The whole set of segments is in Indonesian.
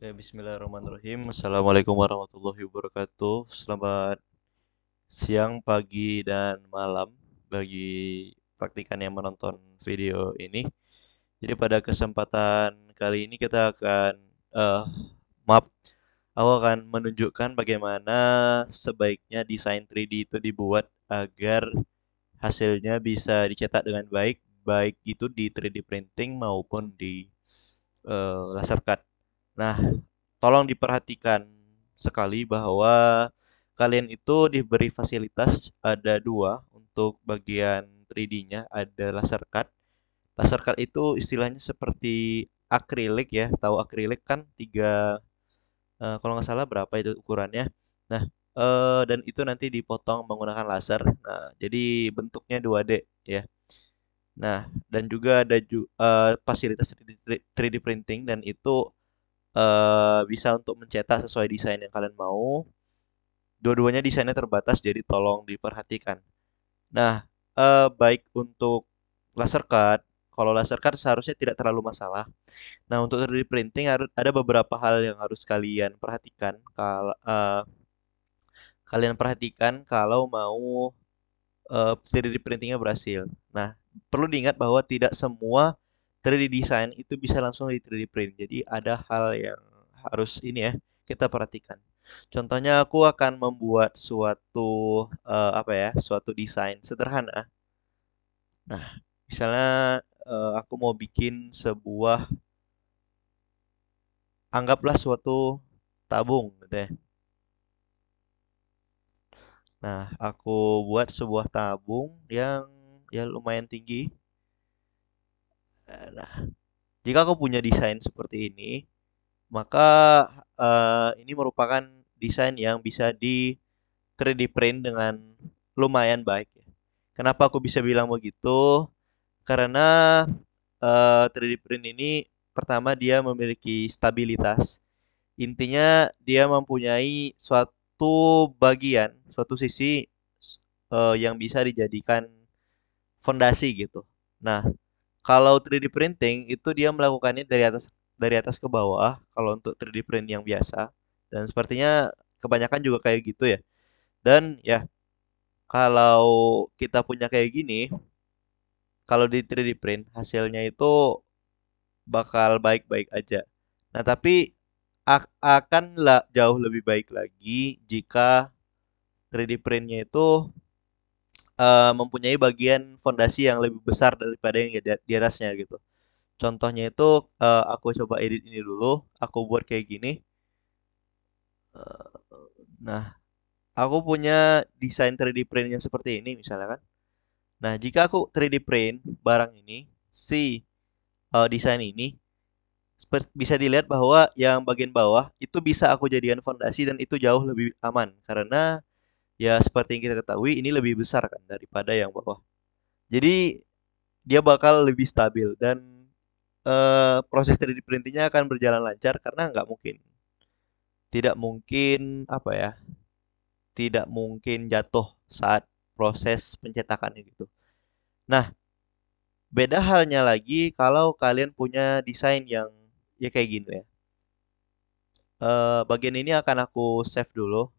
Ya, bismillahirrahmanirrahim. Assalamualaikum warahmatullahi wabarakatuh. Selamat siang, pagi, dan malam bagi praktikan yang menonton video ini. Jadi pada kesempatan kali ini kita akan, eh maaf, aku akan menunjukkan bagaimana sebaiknya desain 3D itu dibuat agar hasilnya bisa dicetak dengan baik, baik itu di 3D printing maupun di laser cut. Nah, tolong diperhatikan sekali bahwa kalian itu diberi fasilitas ada dua untuk bagian 3D-nya, ada laser cut. Laser cut itu istilahnya seperti akrilik ya, tahu akrilik kan tiga, kalau nggak salah berapa itu ukurannya. Nah, dan itu nanti dipotong menggunakan laser. Nah, jadi bentuknya 2D ya. Nah, dan juga ada fasilitas 3D printing dan itu bisa untuk mencetak sesuai desain yang kalian mau. Dua-duanya desainnya terbatas, jadi tolong diperhatikan. Nah, baik untuk laser cut, kalau laser cut seharusnya tidak terlalu masalah. Nah, untuk 3D printing ada beberapa hal yang harus kalian perhatikan kalau mau 3D printingnya berhasil. Nah, perlu diingat bahwa tidak semua 3D design itu bisa langsung di 3D print. Jadi ada hal yang harus ini ya kita perhatikan. Contohnya aku akan membuat suatu suatu desain sederhana. Nah, misalnya aku mau bikin sebuah, anggaplah suatu tabung gitu ya. Nah, aku buat sebuah tabung yang ya lumayan tinggi. Nah, jika aku punya desain seperti ini, maka ini merupakan desain yang bisa di 3D print dengan lumayan baik ya. Kenapa aku bisa bilang begitu? Karena 3D print ini pertama dia memiliki stabilitas. Intinya dia mempunyai suatu bagian, suatu sisi yang bisa dijadikan fondasi gitu. Nah, kalau 3D printing itu dia melakukannya dari atas ke bawah kalau untuk 3D print yang biasa, dan sepertinya kebanyakan juga kayak gitu ya. Dan ya, kalau kita punya kayak gini, kalau di 3D print hasilnya itu bakal baik-baik aja. Nah, tapi akan jauh lebih baik lagi jika 3D printnya itu mempunyai bagian fondasi yang lebih besar daripada yang di atasnya gitu. Contohnya itu, aku coba edit ini dulu, aku buat kayak gini. Eh, Nah, aku punya desain 3D print yang seperti ini misalnya kan. Nah, jika aku 3D print barang ini, si desain ini, bisa dilihat bahwa yang bagian bawah itu bisa aku jadikan fondasi dan itu jauh lebih aman karena ya seperti yang kita ketahui ini lebih besar kan daripada yang bawah. Jadi dia bakal lebih stabil dan proses 3D printingnya akan berjalan lancar karena nggak mungkin, tidak mungkin apa ya, tidak mungkin jatuh saat proses pencetakannya gitu. Nah, beda halnya lagi kalau kalian punya desain yang ya kayak gini ya. Bagian ini akan aku save dulu,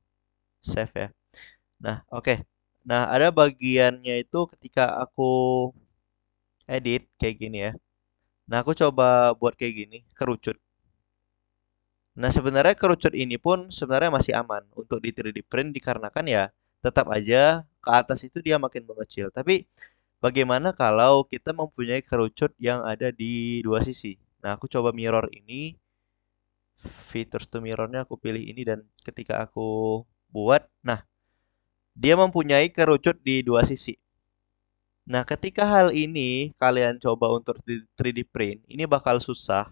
save ya. Nah, oke. Nah, ada bagiannya itu ketika aku edit kayak gini ya. Nah, aku coba buat kayak gini, kerucut. Nah, sebenarnya kerucut ini pun sebenarnya masih aman untuk di 3D print dikarenakan ya tetap aja ke atas itu dia makin mengecil. Tapi bagaimana kalau kita mempunyai kerucut yang ada di dua sisi? Nah, aku coba mirror ini, features to mirrornya aku pilih ini dan ketika aku buat, nah dia mempunyai kerucut di dua sisi. Nah, ketika hal ini kalian coba untuk di 3D print, ini bakal susah.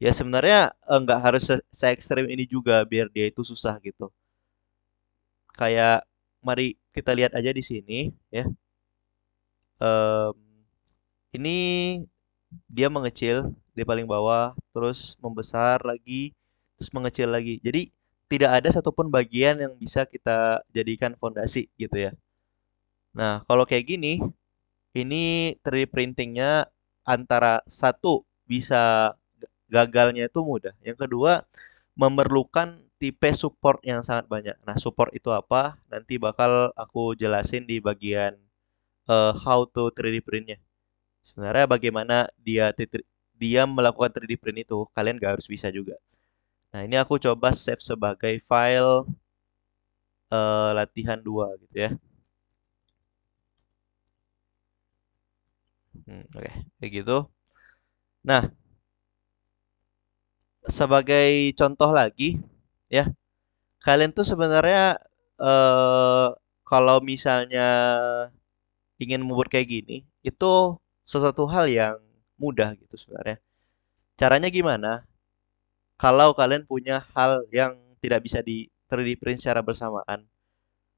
Ya sebenarnya nggak harus se ekstrim ini juga biar dia itu susah gitu. Kayak mari kita lihat aja di sini ya. Em, ini dia mengecil di paling bawah, terus membesar lagi, terus mengecil lagi. Jadi tidak ada satupun bagian yang bisa kita jadikan fondasi gitu ya. Nah, kalau kayak gini, ini 3D printingnya antara satu bisa gagalnya itu mudah. Yang kedua, memerlukan tipe support yang sangat banyak. Nah, support itu apa? Nanti bakal aku jelasin di bagian how to 3D print-nya. Sebenarnya bagaimana dia melakukan 3D print itu, kalian gak harus bisa juga. Nah, ini aku coba save sebagai file latihan 2 gitu ya. Oke, kayak gitu. Nah, sebagai contoh lagi, ya, kalian tuh sebenarnya eh kalau misalnya ingin membuat kayak gini, itu sesuatu hal yang mudah gitu sebenarnya. Caranya gimana? Kalau kalian punya hal yang tidak bisa di 3D print secara bersamaan.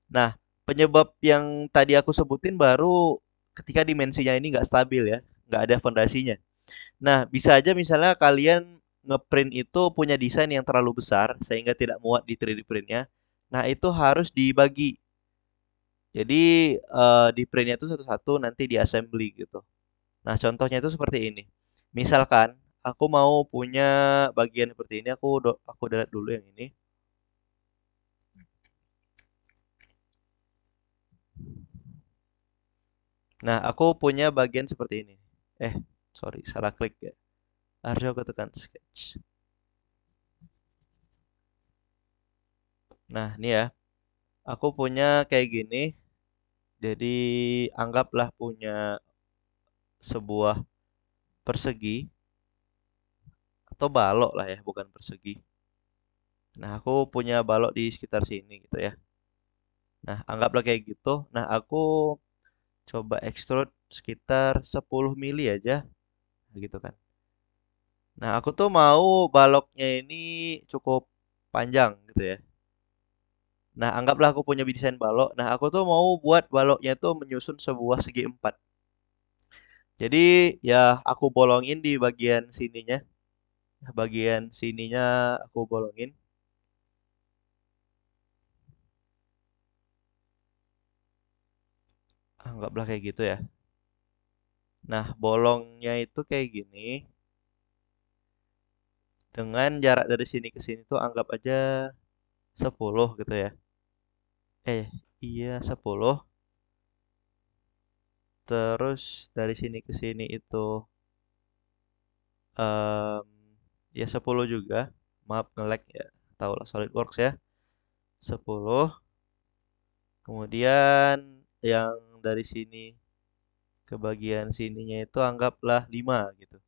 Nah, penyebab yang tadi aku sebutin baru ketika dimensinya ini nggak stabil ya, nggak ada fondasinya. Nah, bisa aja misalnya kalian ngeprint itu punya desain yang terlalu besar sehingga tidak muat di 3D printnya. Nah, itu harus dibagi. Jadi di printnya itu satu-satu nanti di assembly gitu. Nah, contohnya itu seperti ini. Misalkan aku mau punya bagian seperti ini, aku delete dulu yang ini. Nah, aku punya bagian seperti ini. Eh, sorry, salah klik ya. Harusnya aku tekan sketch. Nah, ini ya. Aku punya kayak gini. Jadi anggaplah punya sebuah persegi atau balok lah ya, bukan persegi. Nah, aku punya balok di sekitar sini gitu ya. Nah, anggaplah kayak gitu. Nah, aku coba extrude sekitar 10 mili aja gitu kan. Nah, aku tuh mau baloknya ini cukup panjang gitu ya. Nah, anggaplah aku punya desain balok. Nah, aku tuh mau buat baloknya tuh menyusun sebuah segi empat. Jadi, ya aku bolongin di bagian sininya. Bagian sininya aku bolongin. Anggaplah kayak gitu ya. Nah, bolongnya itu kayak gini. Dengan jarak dari sini ke sini tuh anggap aja 10 gitu ya. Iya 10. Terus dari sini ke sini itu em, ya 10 juga. Maaf nge-lag ya. Tahu lah SolidWorks ya. 10. Kemudian yang dari sini ke bagian sininya itu anggaplah 5 gitu.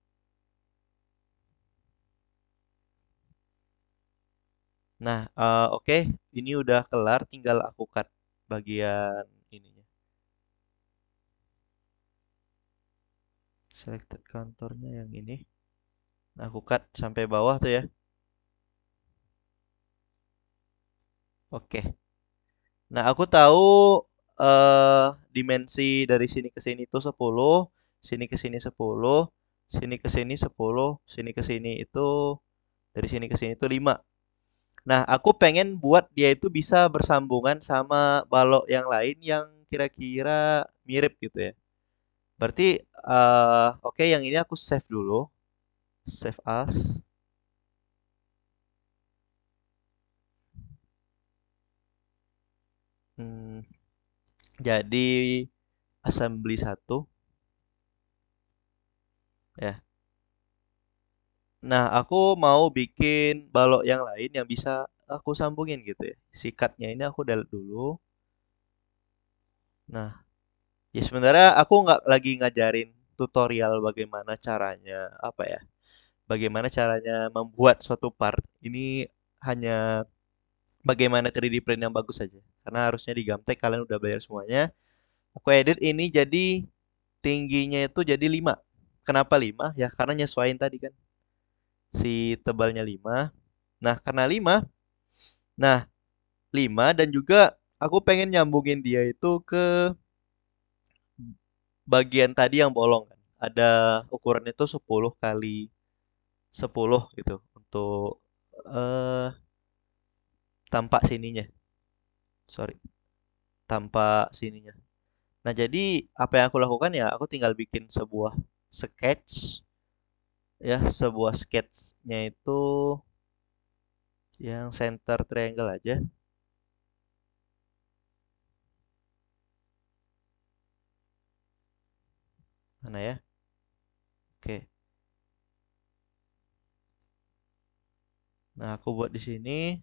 Nah, oke, ini udah kelar, tinggal aku cut bagian ininya. Selected kantornya yang ini. Nah, aku cut sampai bawah tuh ya. Oke. Nah, aku tahu dimensi dari sini ke sini itu 10, sini ke sini 10, sini ke sini 10, sini ke sini itu dari sini ke sini itu 5. Nah, aku pengen buat dia itu bisa bersambungan sama balok yang lain yang kira-kira mirip gitu ya. Berarti oke, yang ini aku save dulu. Save as. Hmm, jadi assembly satu ya. Nah, aku mau bikin balok yang lain yang bisa aku sambungin gitu ya. Sikatnya ini aku delete dulu. Nah, ya sebenarnya aku nggak lagi ngajarin tutorial bagaimana caranya apa ya, bagaimana caranya membuat suatu part. Ini hanya bagaimana 3D print yang bagus saja. Karena harusnya di Gamtek kalian udah bayar semuanya. Aku edit ini jadi tingginya itu jadi 5. Kenapa 5? Ya karena nyesuaiin tadi kan. Si tebalnya 5. Nah, karena 5, nah 5 dan juga aku pengen nyambungin dia itu ke bagian tadi yang bolong kan. Ada ukurannya itu 10 kali 10 gitu untuk eh tampak sininya. Sorry, tampak sininya. Nah, jadi apa yang aku lakukan ya, aku tinggal bikin sebuah sketch ya sebuah sketch-nya itu yang center triangle aja. Mana ya? Oke. Nah, aku buat di sini.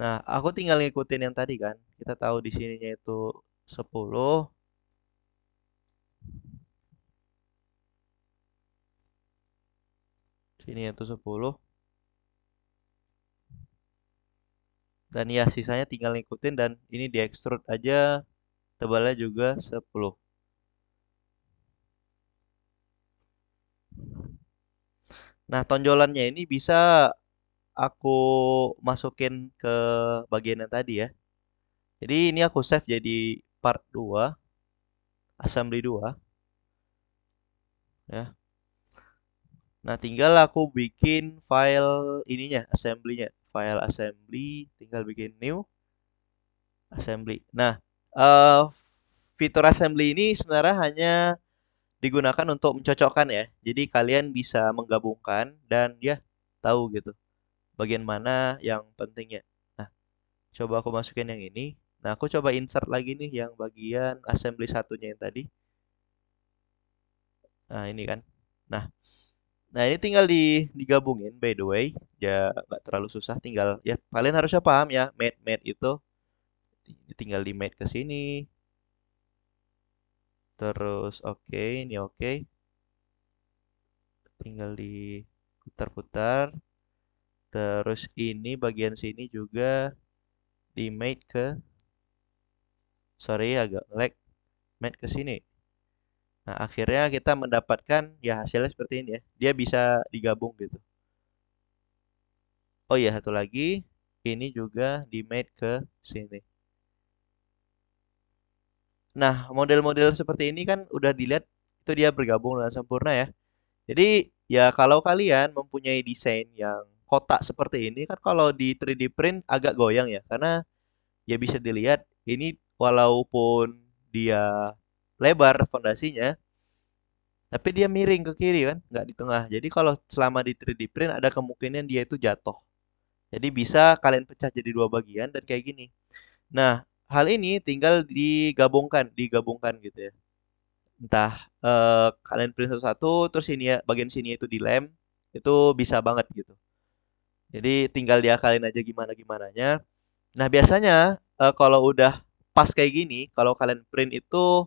Nah, aku tinggal ngikutin yang tadi kan. Kita tahu di sininya itu 10. Sini itu 10. Dan ya sisanya tinggal ngikutin dan ini di extrude aja. Tebalnya juga 10. Nah, tonjolannya ini bisa aku masukin ke bagian yang tadi ya. Jadi ini aku save jadi part 2, assembly 2 ya. Nah, tinggal aku bikin file ininya, assembly-nya. File assembly, tinggal bikin new assembly. Nah, eh, fitur assembly ini sebenarnya hanya digunakan untuk mencocokkan ya. Jadi kalian bisa menggabungkan dan ya tahu gitu bagian mana yang pentingnya. Nah, coba aku masukin yang ini. Nah, aku coba insert lagi nih yang bagian assembly satunya yang tadi. Nah, ini kan. Nah, nah ini tinggal digabungin by the way. Ya nggak terlalu susah, tinggal ya kalian harusnya paham ya, mate itu tinggal di mate ke sini. Terus oke, ini oke. Tinggal diputar-putar. Terus ini bagian sini juga di mate ke, sorry agak lag, mate ke sini. Nah, akhirnya kita mendapatkan ya hasilnya seperti ini ya. Dia bisa digabung gitu. Oh iya, satu lagi. Ini juga di mate ke sini. Nah, model-model seperti ini kan udah dilihat itu dia bergabung dengan sempurna ya. Jadi, ya kalau kalian mempunyai desain yang kotak seperti ini kan kalau di 3D print agak goyang ya. Karena ya bisa dilihat ini walaupun dia lebar fondasinya, tapi dia miring ke kiri kan, nggak di tengah. Jadi kalau selama di 3D print ada kemungkinan dia itu jatuh. Jadi bisa kalian pecah jadi dua bagian dan kayak gini. Nah, hal ini tinggal digabungkan gitu ya. Entah kalian print satu-satu, terus ini ya bagian sini itu dilem, itu bisa banget gitu. Jadi tinggal diakalin aja gimana gimananya. Nah, biasanya kalau udah pas kayak gini, kalau kalian print itu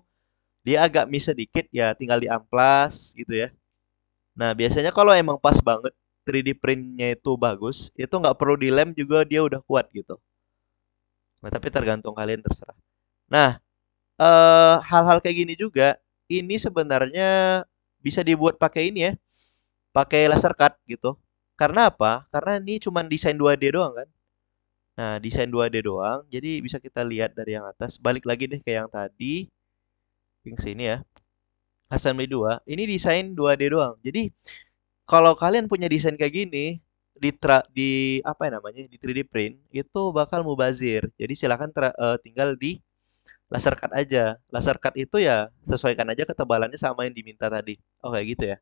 dia agak miss sedikit ya tinggal diamplas gitu ya. Nah, biasanya kalau emang pas banget 3D printnya itu bagus, itu nggak perlu dilem juga dia udah kuat gitu. Nah, tapi tergantung kalian terserah. Nah, hal-hal kayak gini juga, ini sebenarnya bisa dibuat pakai ini ya, pakai laser cut gitu. Karena apa? Karena ini cuma desain 2D doang kan. Nah, desain 2D doang, jadi bisa kita lihat dari yang atas. Balik lagi deh ke yang tadi, yang sini ya. Assembly 2, ini desain 2D doang. Jadi kalau kalian punya desain kayak gini di apa ya namanya di 3D print itu bakal mubazir. Jadi silakan tinggal di laser cut aja. Laser cut itu ya sesuaikan aja ketebalannya sama yang diminta tadi. Oh kayak gitu ya.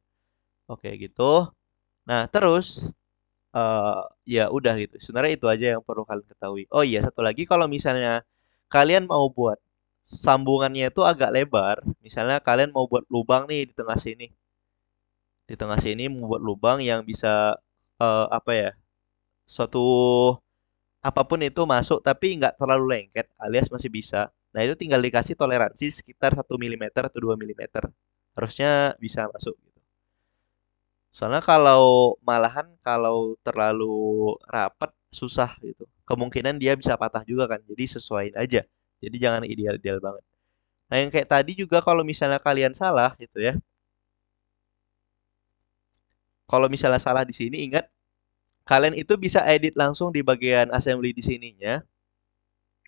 Oke gitu. Nah terus eh ya udah gitu. Sebenarnya itu aja yang perlu kalian ketahui. Oh iya satu lagi kalau misalnya kalian mau buat sambungannya itu agak lebar. Misalnya kalian mau buat lubang nih di tengah sini. Di tengah sini membuat lubang yang bisa apa ya suatu apapun itu masuk tapi nggak terlalu lengket alias masih bisa. Nah itu tinggal dikasih toleransi sekitar 1 mm atau 2 mm. Harusnya bisa masuk gitu. Soalnya kalau malahan kalau terlalu rapat susah gitu. Kemungkinan dia bisa patah juga kan. Jadi sesuaiin aja. Jadi jangan ideal-ideal banget. Nah yang kayak tadi juga kalau misalnya kalian salah gitu ya. Kalau misalnya salah di sini ingat kalian itu bisa edit langsung di bagian assembly di sininya,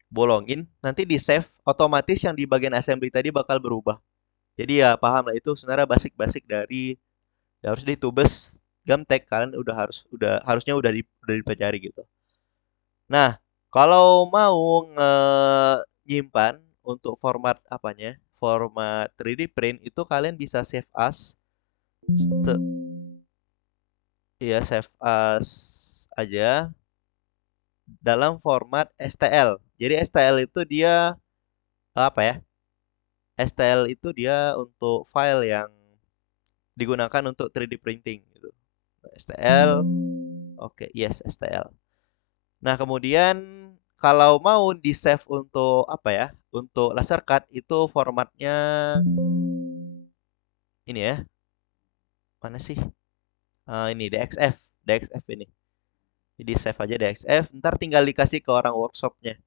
bolongin, nanti di save, otomatis yang di bagian assembly tadi bakal berubah. Jadi ya paham lah itu sebenarnya basic-basic dari ya harus di tubes Gamtek kalian udah harusnya udah dipelajari gitu. Nah, kalau mau nyimpan untuk format apanya? Format 3D print itu kalian bisa save as Iya, save as aja dalam format STL. Jadi STL itu dia apa ya? STL itu dia untuk file yang digunakan untuk 3D printing gitu. STL, oke, yes STL. Nah, kemudian kalau mau di-save untuk apa ya? Untuk laser cut itu formatnya ini ya. Mana sih? Ini DXF, DXF ini. Jadi save aja DXF, ntar tinggal dikasih ke orang workshopnya.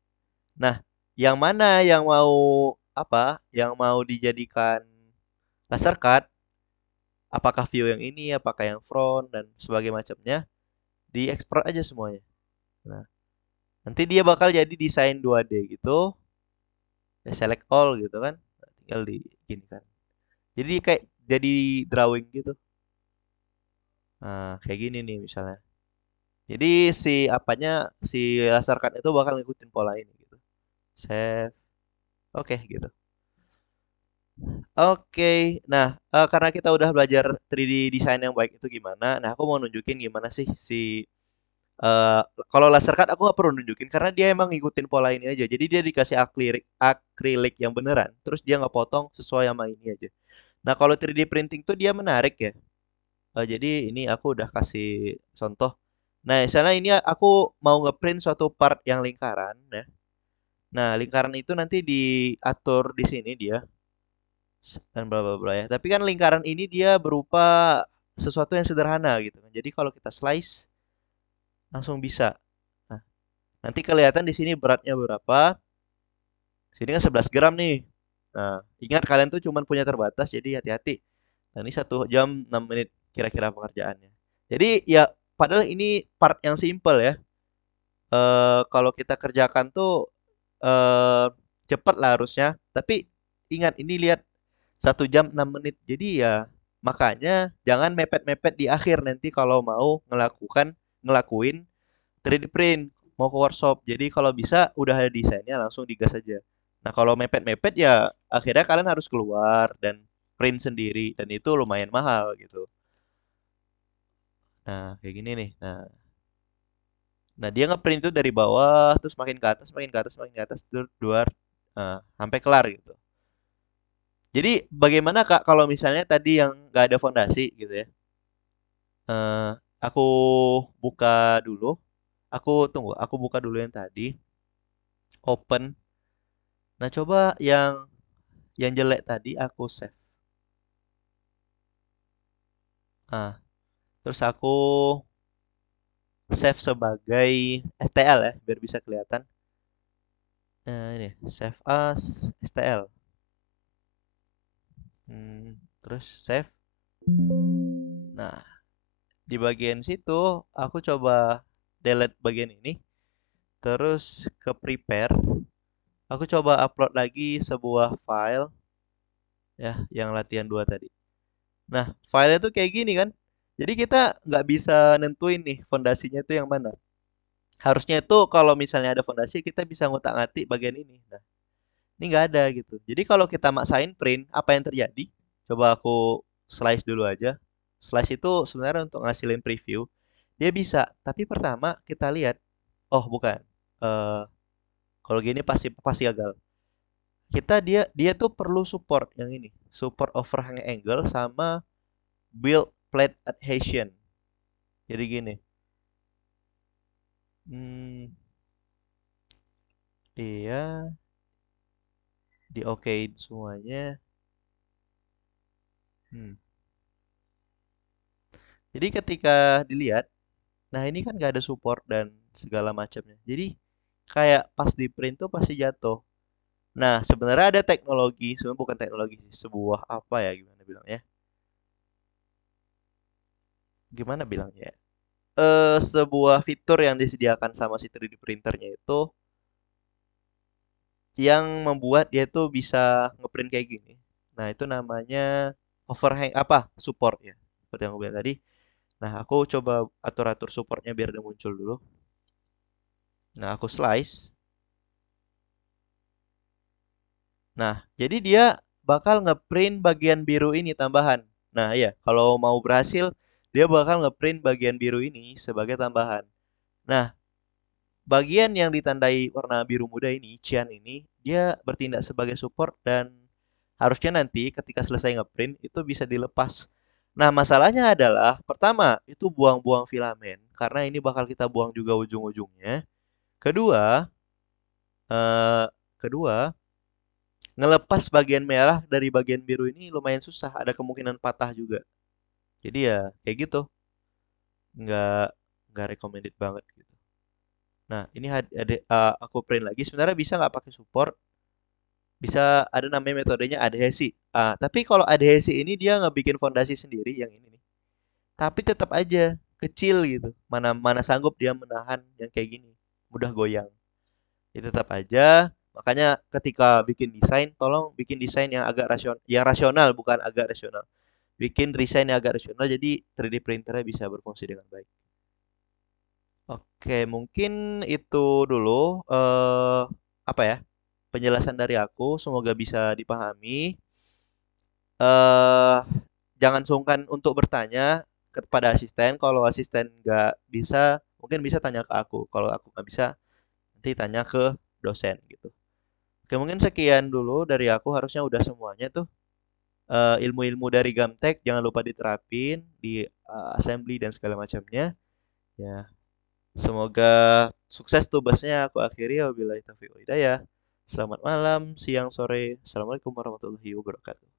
Nah, yang mana yang mau apa? Yang mau dijadikan laser cut? Apakah view yang ini, apakah yang front dan sebagainya macamnya? Diekspor aja semuanya. Nah, nanti dia bakal jadi desain 2D gitu. Ya, select all gitu kan. Nah, tinggal di gini kan. Jadi kayak jadi drawing gitu. Nah, kayak gini nih misalnya. Jadi si apanya si laser cut itu bakal ngikutin pola ini gitu. Save. Oke gitu. Oke. Nah, karena kita udah belajar 3D design yang baik itu gimana. Nah, aku mau nunjukin gimana sih si eh kalau laser cut aku nggak perlu nunjukin karena dia emang ngikutin pola ini aja. Jadi dia dikasih akrilik yang beneran, terus dia nggak potong sesuai sama ini aja. Nah, kalau 3D printing tuh dia menarik ya. Jadi ini aku udah kasih contoh. Nah, misalnya ini aku mau ngeprint suatu part yang lingkaran ya. Nah, lingkaran itu nanti diatur di sini dia dan bla bla bla ya. Tapi kan lingkaran ini dia berupa sesuatu yang sederhana gitu kan. Jadi kalau kita slice langsung bisa. Nah, nanti kelihatan di sini beratnya berapa. Sini kan 11 gram nih. Nah, ingat kalian tuh cuman punya terbatas jadi hati-hati. Nah, ini 1 jam 6 menit kira-kira pengerjaannya. Jadi ya padahal ini part yang simple ya. Kalau kita kerjakan tuh eh cepet lah harusnya. Tapi ingat ini lihat 1 jam 6 menit. Jadi ya makanya jangan mepet-mepet di akhir nanti kalau mau ngelakuin 3D print mau ke workshop. Jadi kalau bisa udah ada desainnya langsung digas aja. Nah, kalau mepet-mepet ya akhirnya kalian harus keluar dan print sendiri dan itu lumayan mahal gitu. Nah, kayak gini nih. Nah, dia ngeprint itu dari bawah terus makin ke atas, makin ke atas, makin ke atas terus dua sampai kelar gitu. Jadi bagaimana Kak kalau misalnya tadi yang nggak ada fondasi gitu ya? Eh, aku buka dulu. Aku buka dulu yang tadi. Open. Nah, coba yang jelek tadi aku save. Nah, terus aku save sebagai STL ya, biar bisa kelihatan. Ini save as STL. Terus save. Nah, di bagian situ aku coba delete bagian ini. Terus ke prepare. Aku coba upload lagi sebuah file ya, yang latihan 2 tadi. Nah, filenya tuh kayak gini kan. Jadi kita nggak bisa nentuin nih fondasinya itu yang mana. Harusnya itu kalau misalnya ada fondasi kita bisa ngutak-ngatik bagian ini. Nah, ini nggak ada gitu. Jadi kalau kita maksain print, apa yang terjadi? Coba aku slice dulu aja. Slice itu sebenarnya untuk ngasilin preview. Dia bisa, tapi pertama kita lihat, oh bukan. Eh kalau gini pasti pasti gagal. Dia tuh perlu support yang ini, support overhang angle sama build plate adhesion. Jadi gini. Hmm, iya, di okein semuanya. Hmm. Jadi ketika dilihat, nah ini kan gak ada support dan segala macamnya. Jadi kayak pas di print tuh pasti jatuh. Nah, sebenarnya ada teknologi, sebenarnya bukan teknologi sih, sebuah apa ya gimana bilangnya? Gimana bilangnya? Sebuah fitur yang disediakan sama si 3D printernya itu yang membuat dia tuh bisa ngeprint kayak gini. Nah, itu namanya overhang apa? Support ya. Seperti yang aku bilang tadi. Nah, aku coba atur-atur supportnya biar dia muncul dulu. Nah, aku slice. Nah, jadi dia bakal ngeprint bagian biru ini tambahan. Nah, ya, kalau mau berhasil, dia bakal ngeprint bagian biru ini sebagai tambahan. Nah, bagian yang ditandai warna biru muda ini, cian ini, dia bertindak sebagai support dan harusnya nanti ketika selesai ngeprint itu bisa dilepas. Nah, masalahnya adalah pertama, itu buang-buang filamen karena ini bakal kita buang juga ujung-ujungnya. Kedua, eh, kedua, ngelepas bagian merah dari bagian biru ini lumayan susah, ada kemungkinan patah juga. Jadi ya kayak gitu, nggak nggak recommended banget gitu. Nah, ini aku print lagi. Sebenarnya bisa nggak pakai support? Bisa ada namanya metodenya adhesi. Tapi kalau adhesi ini dia ngebikin fondasi sendiri yang ini nih. Tapi tetap aja kecil gitu. Mana mana sanggup dia menahan yang kayak gini. Mudah goyang. Itu tetap aja. Makanya ketika bikin desain, tolong bikin desain yang agak rasional, yang rasional bukan agak rasional. Bikin desain yang agak rasional jadi 3D printernya bisa berfungsi dengan baik. Oke, mungkin itu dulu apa ya? Penjelasan dari aku, semoga bisa dipahami. eh Jangan sungkan untuk bertanya kepada asisten. Kalau asisten nggak bisa, mungkin bisa tanya ke aku. Kalau aku nggak bisa, nanti tanya ke dosen gitu. Oke, mungkin sekian dulu dari aku. Harusnya udah semuanya tuh. Ilmu-ilmu dari Gamtek jangan lupa diterapin di assembly dan segala macamnya. Ya, semoga sukses tugasnya. Aku akhiri wabillahi taufiq wal hidayah. Selamat malam, siang, sore. Assalamualaikum warahmatullahi wabarakatuh.